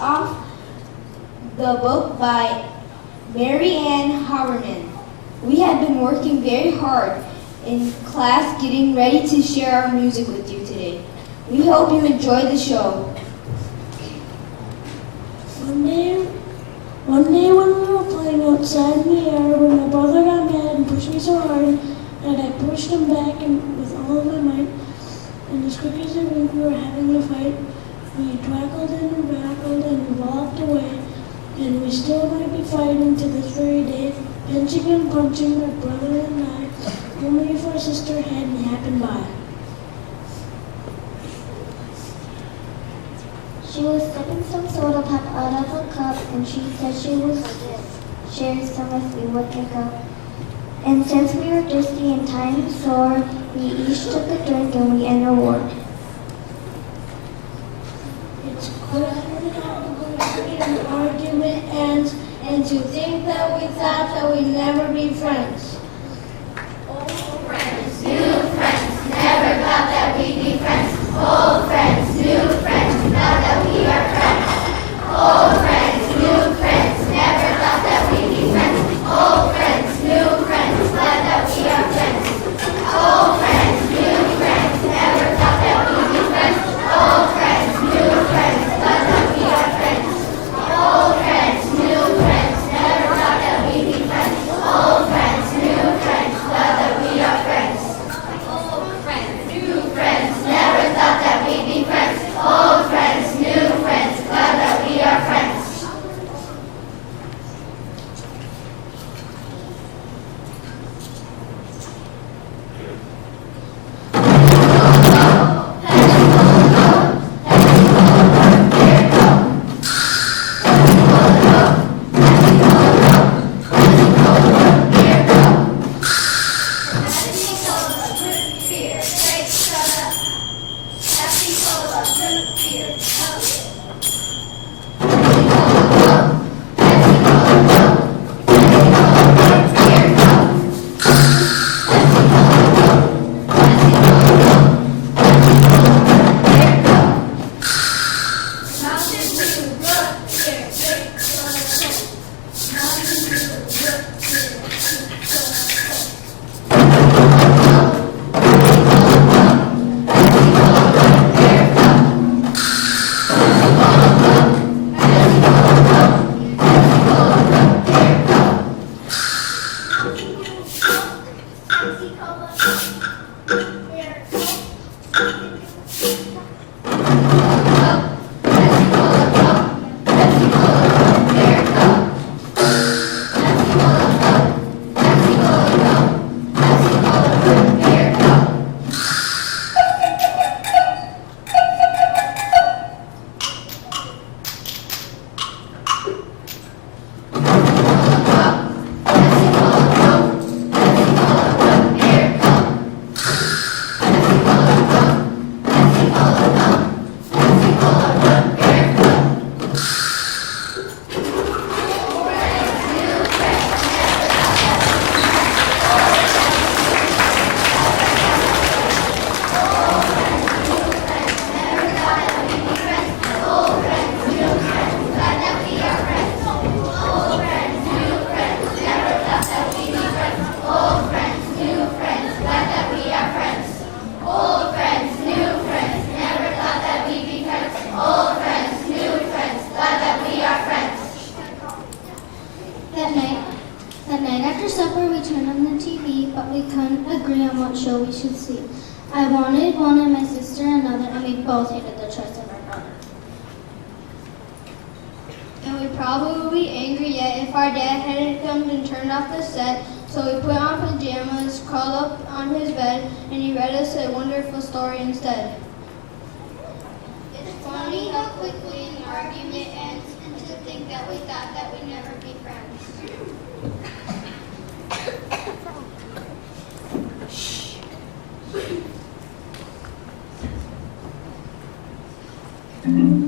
off the book by Mary Ann Haberman. We have been working very hard in class getting ready to share our music with you today. We hope you enjoy the show. One day when we were playing outside in the air, when my brother got mad and pushed me so hard, and I pushed him back with all of my might, and as quick as we were having a fight, we twackled and rattled and walked away, and we still might be fighting to this very day, pinching and punching my brother and I, only if our sister hadn't happened by. She was sipping some soda pop out of a cup, and she said she was sharing some with me with the cup. And since we were thirsty and time sore, we each took a drink and we ended a war. It's quick when an argument ends, and to think that we thought that we'd never be friends. Old friends, new friends, never thought that we'd be friends. Old friends, new friends, now that we are friends. Old friends, new friends, never thought that we'd be friends. Old friends, new friends, glad that we are friends. Old friends, new friends, never thought that we'd be friends. Old friends, new friends, glad that we are friends. Old friends, new friends, never thought that we'd be friends. Old friends, new friends, glad that we are friends. Old friends, new friends, never thought that we'd be friends. Old friends, new friends, glad that we are friends. That night after supper, we turned on the TV, but we couldn't agree on what show we should see. I wanted one and my sister another, and we both hated the choice of our brother. And we probably would be angry yet if our dad hadn't come and turned off the set, so we put on pajamas, crawled up on his bed, and he read us a wonderful story instead. It's funny how quickly an argument ends, and to think that we thought that we'd never be friends. Hey, new friends,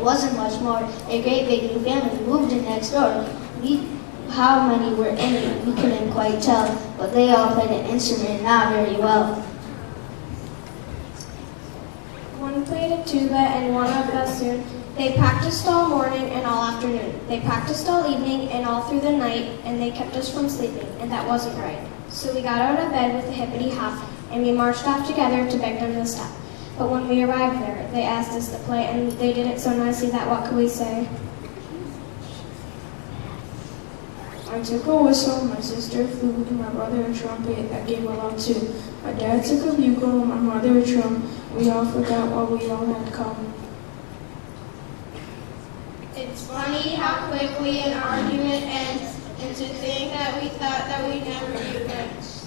it wasn't much more. A great big new family moved in next door. How many were in it, we couldn't quite tell, but they all played an instrument not very well. One played a tuba and one a bassoon. They practiced all morning and all afternoon. They practiced all evening and all through the night, and they kept us from sleeping, and that wasn't right. So we got out of bed with a hippity-hop, and we marched off together to beg them to stop. But when we arrived there, they asked us to play, and they did it so nicely that what could we say? I took a whistle, my sister a flute, my brother a trumpet, I gave a loud too. My dad took a bugle, my mother a drum. We all forgot what we all had come. It's funny how quickly an argument ends, and to think that we thought that we'd never be friends.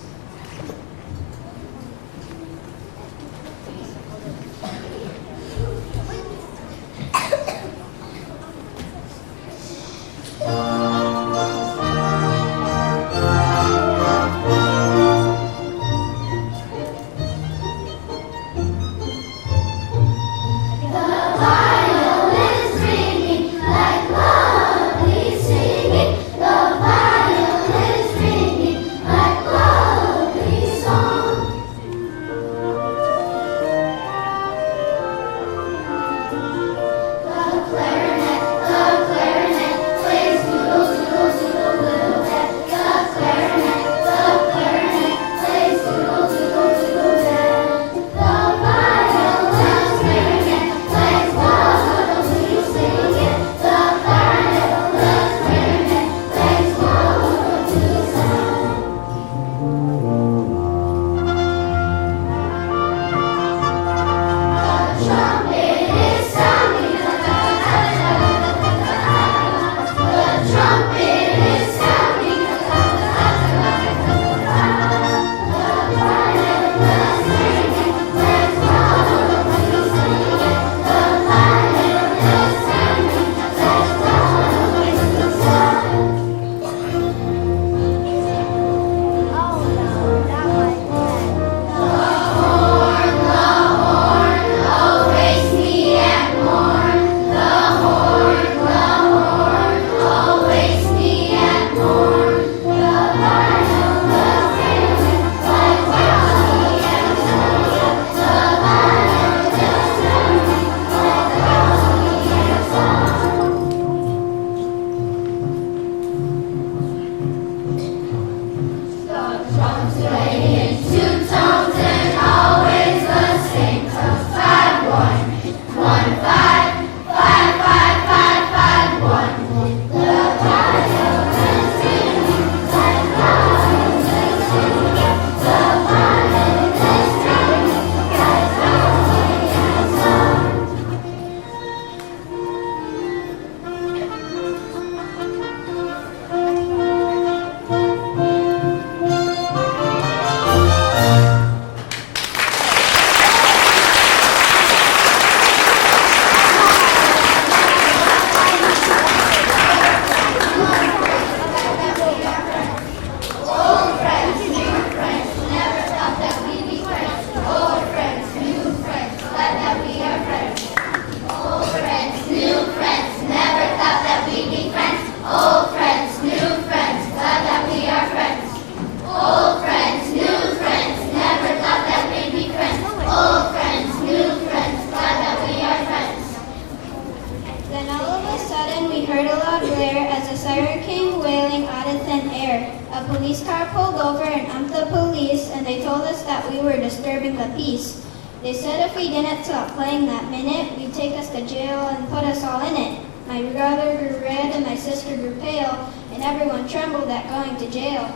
police car pulled over and umped the police, and they told us that we were disturbing the peace. They said if we didn't stop playing that minute, we'd take us to jail and put us all in it. My brother grew red and my sister grew pale, and everyone trembled at going to jail.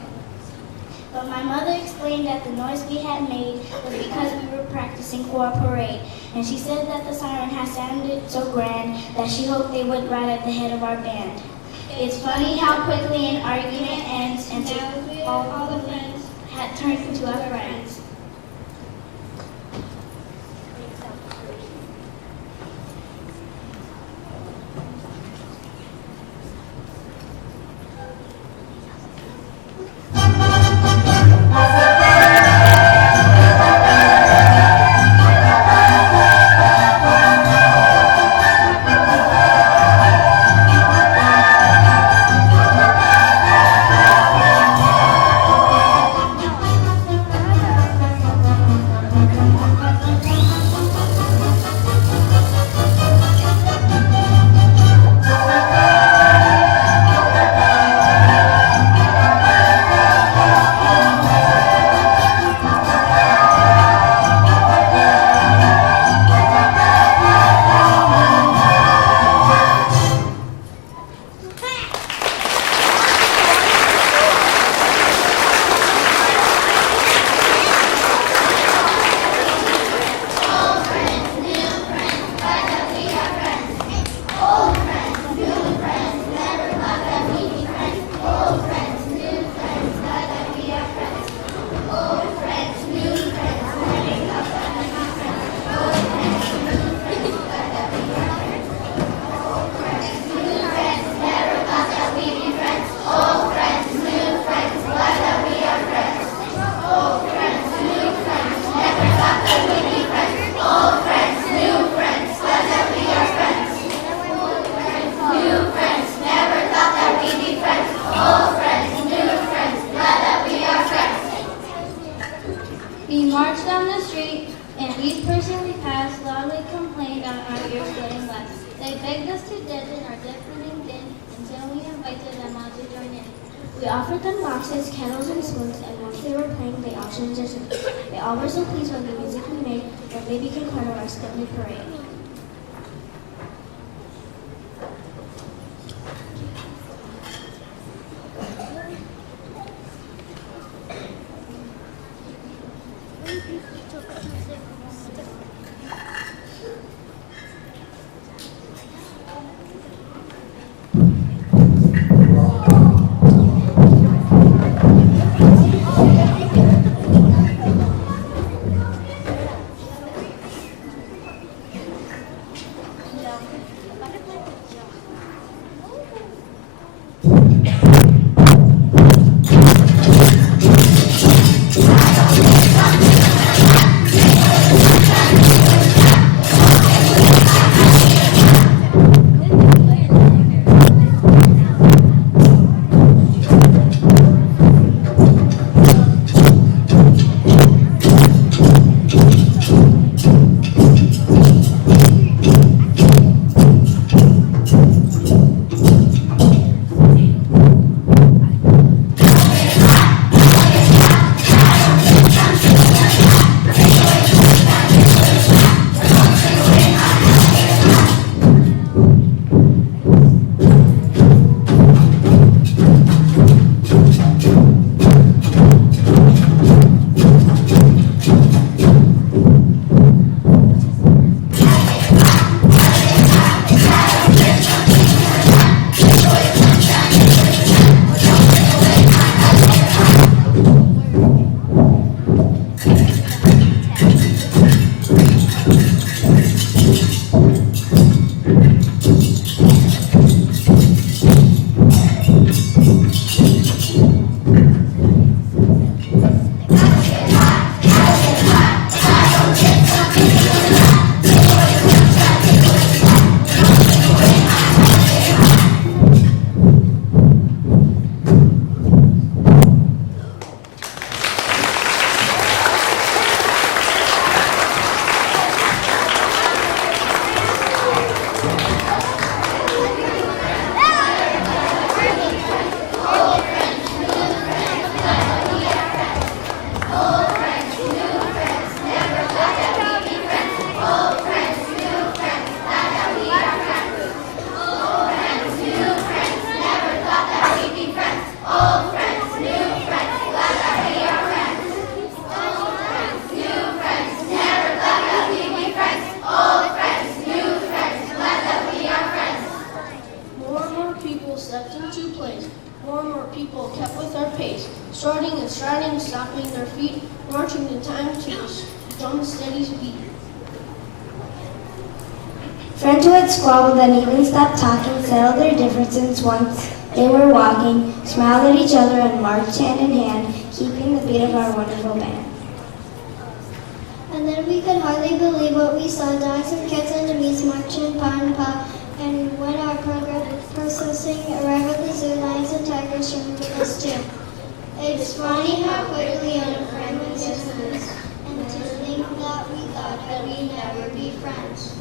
But my mother explained that the noise we had made was because we were practicing for a parade, and she said that the siren had sounded so grand that she hoped they would ride at the head of our band. It's funny how quickly an argument ends, and all the friends had turned into our friends. We marched down the street, and each person we passed loudly complained on our ear-splitting laugh. They begged us to deaden our deafening din until we invited them all to join in. We offered them boxes, candles, and spoons, and once they were playing, they all changed their tunes. They all were so pleased with the music we made that they became part of our stately parade. striding, stopping their feet, marching in time to the drum's steady beat. Friends who had squabbled and even stopped talking settled their differences once they were walking, smiled at each other, and marched hand in hand, keeping the beat of our wonderful band. And then we could hardly believe what we saw, dogs and cats and enemies marching paw in paw. And when our processing arrived at the zoo, lions and tigers showed with us too. It's funny how quickly unfriendliness moves, and to think that we thought that we'd never be friends.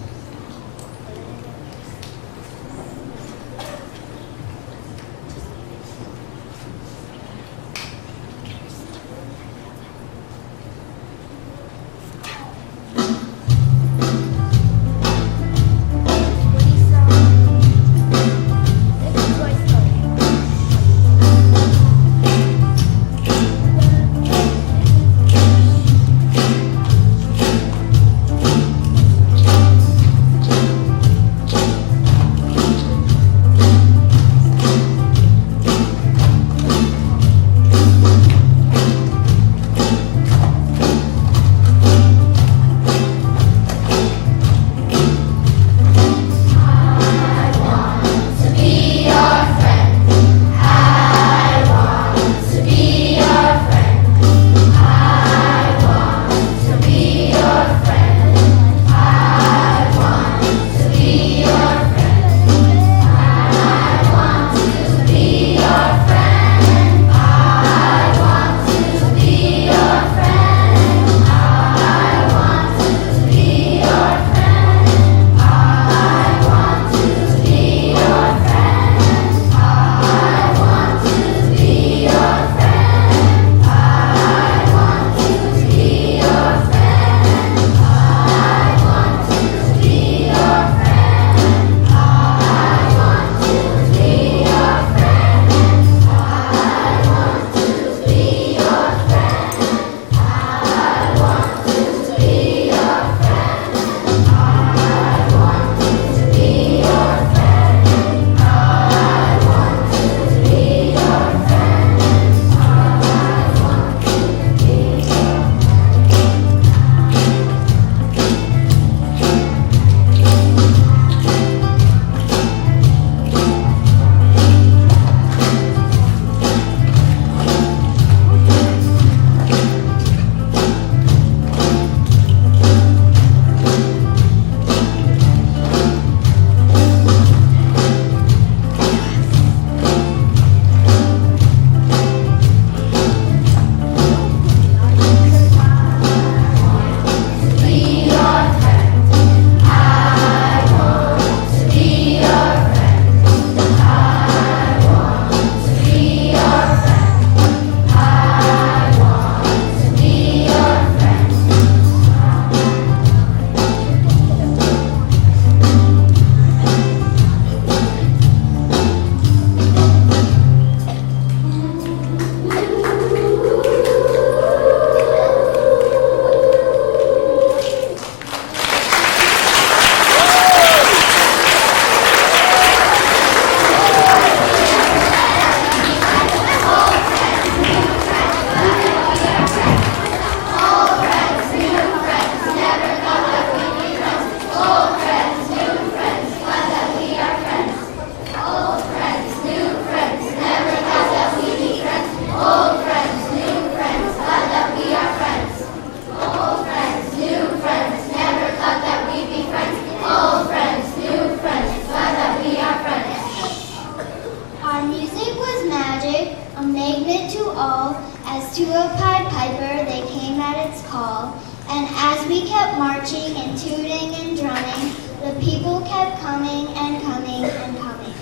As we kept marching and tooting and drumming, the people kept coming and coming and coming.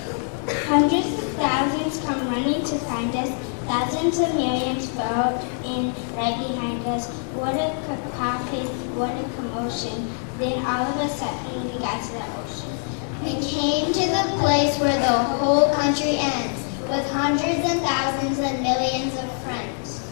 Hundreds of thousands come running to find us. Thousands of millions followed in right behind us. What a cacophony, what a commotion. Then all of a sudden we got to the ocean. We came to the place where the whole country ends, with hundreds and thousands and millions of friends.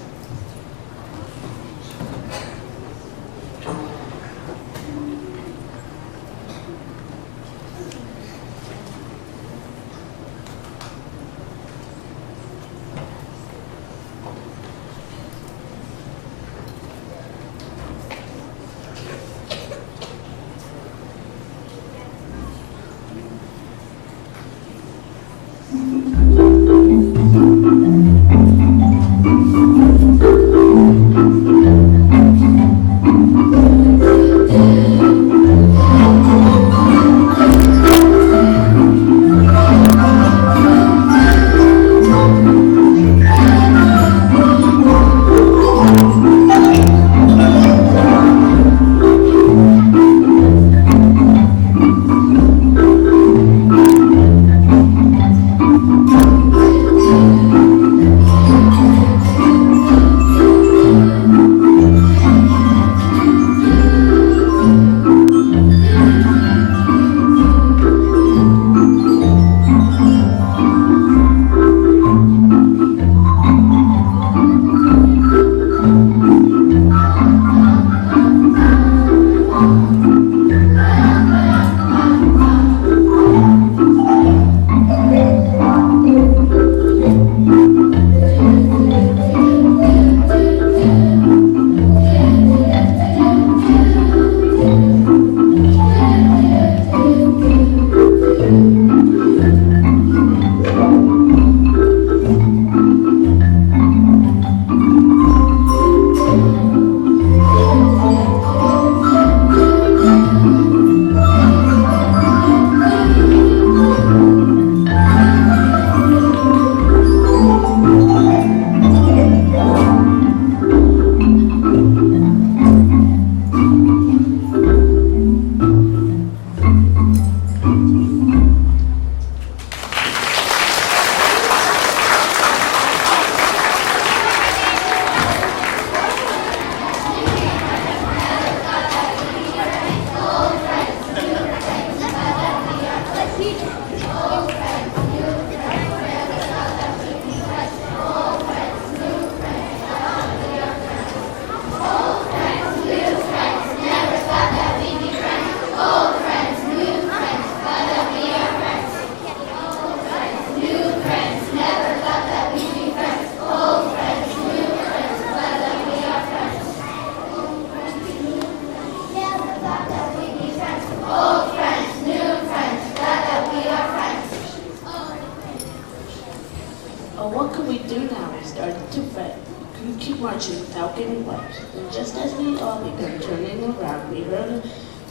What could we do now? We started to fret. We keep marching without getting wet. And just as we all began turning around, we heard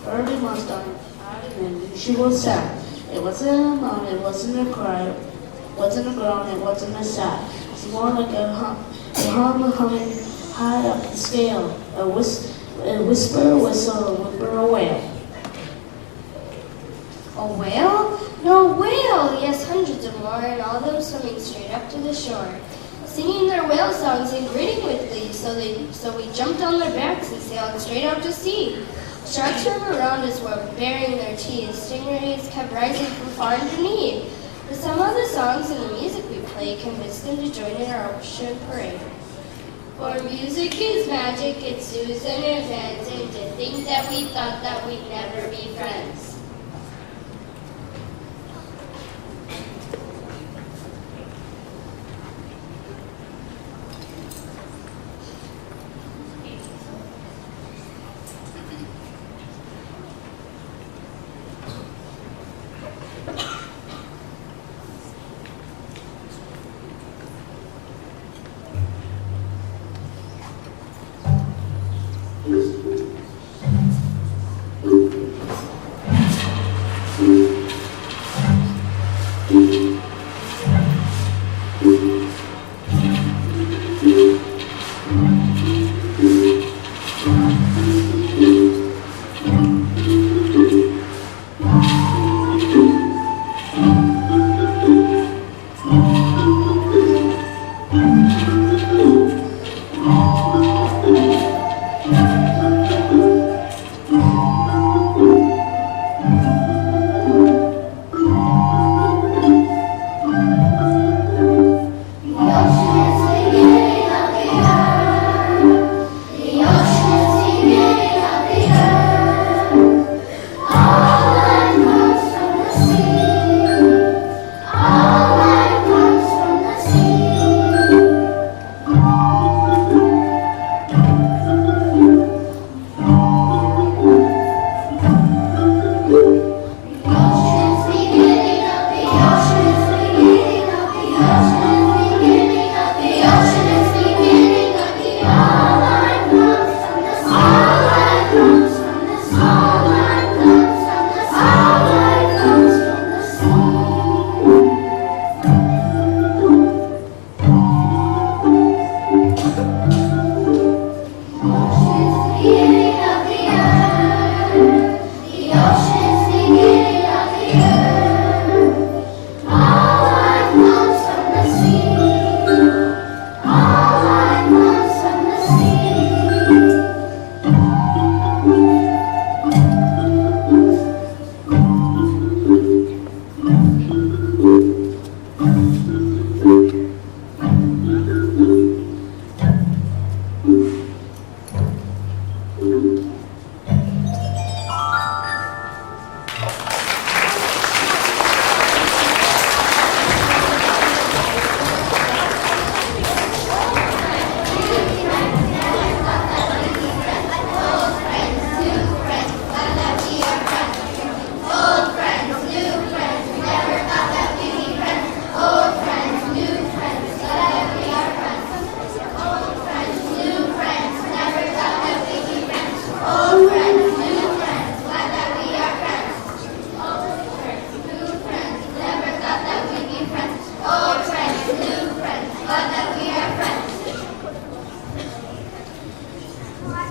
a monster out an unusual sound. It wasn't a moan, it wasn't a cry, it wasn't a groan, it wasn't a sigh. It's more like a hum humming high up the scale. A whisper, a whistle, a whimper, a wail. A whale? No, whale! Yes, hundreds of more, and all of them swimming straight up to the shore, singing their whale songs and grinning with glee. So we jumped on their backs and sailed straight out to sea. Sharks swam around us were bearing their teeth. Stingrays kept rising from far underneath. The some of the songs and the music we played convinced them to join in our ocean parade. For music is magic, it soothes and advances, and to think that we thought that we'd never be friends.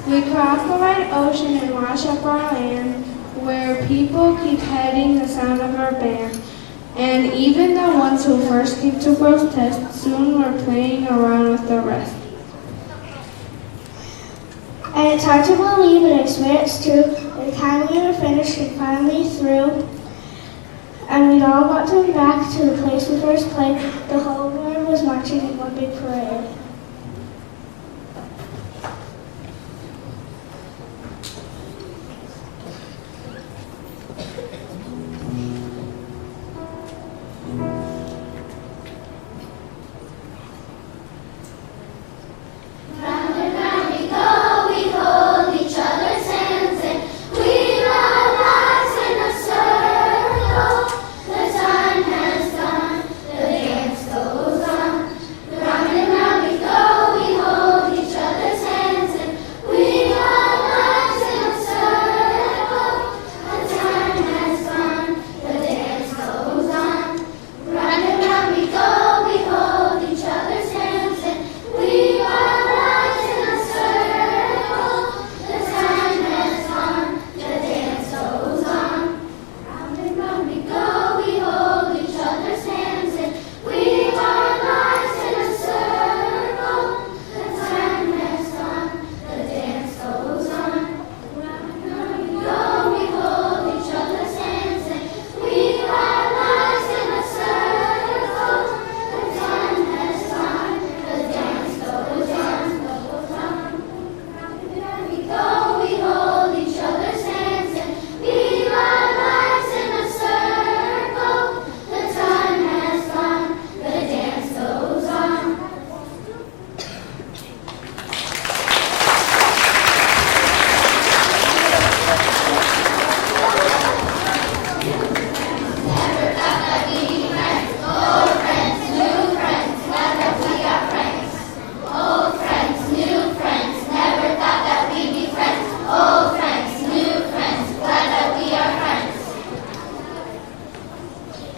We cross the wide ocean and wash up our land, where people keep heading the sound of our band. And even the ones who first came to protest soon were playing around with the rest. And it's hard to believe, but I swear it's true. The time we were finished and finally through, and we'd all got to back to the place we first played, the whole world was marching in one big parade.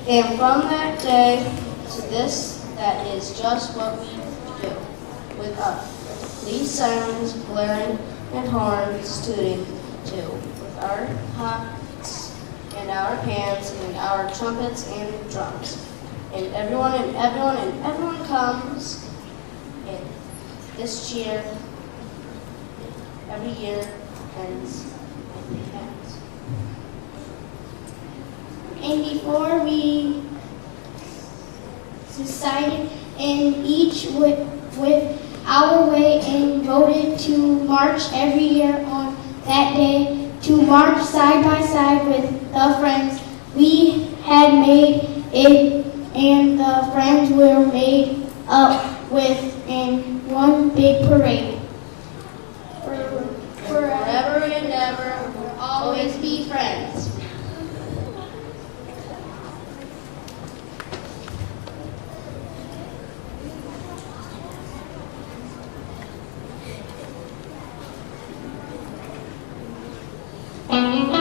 And from that day to this, that is just what we do with us. These sirens blaring and horns tooting too, with our pots and our pans and our trumpets and drums. And everyone comes, and this cheer every year ends and it ends. And before we decided and each with our way and voted to march every year on that day, to march side by side with the friends we had made it and the friends were made up with in one big parade. Forever and ever, we'll always be friends. Thank you.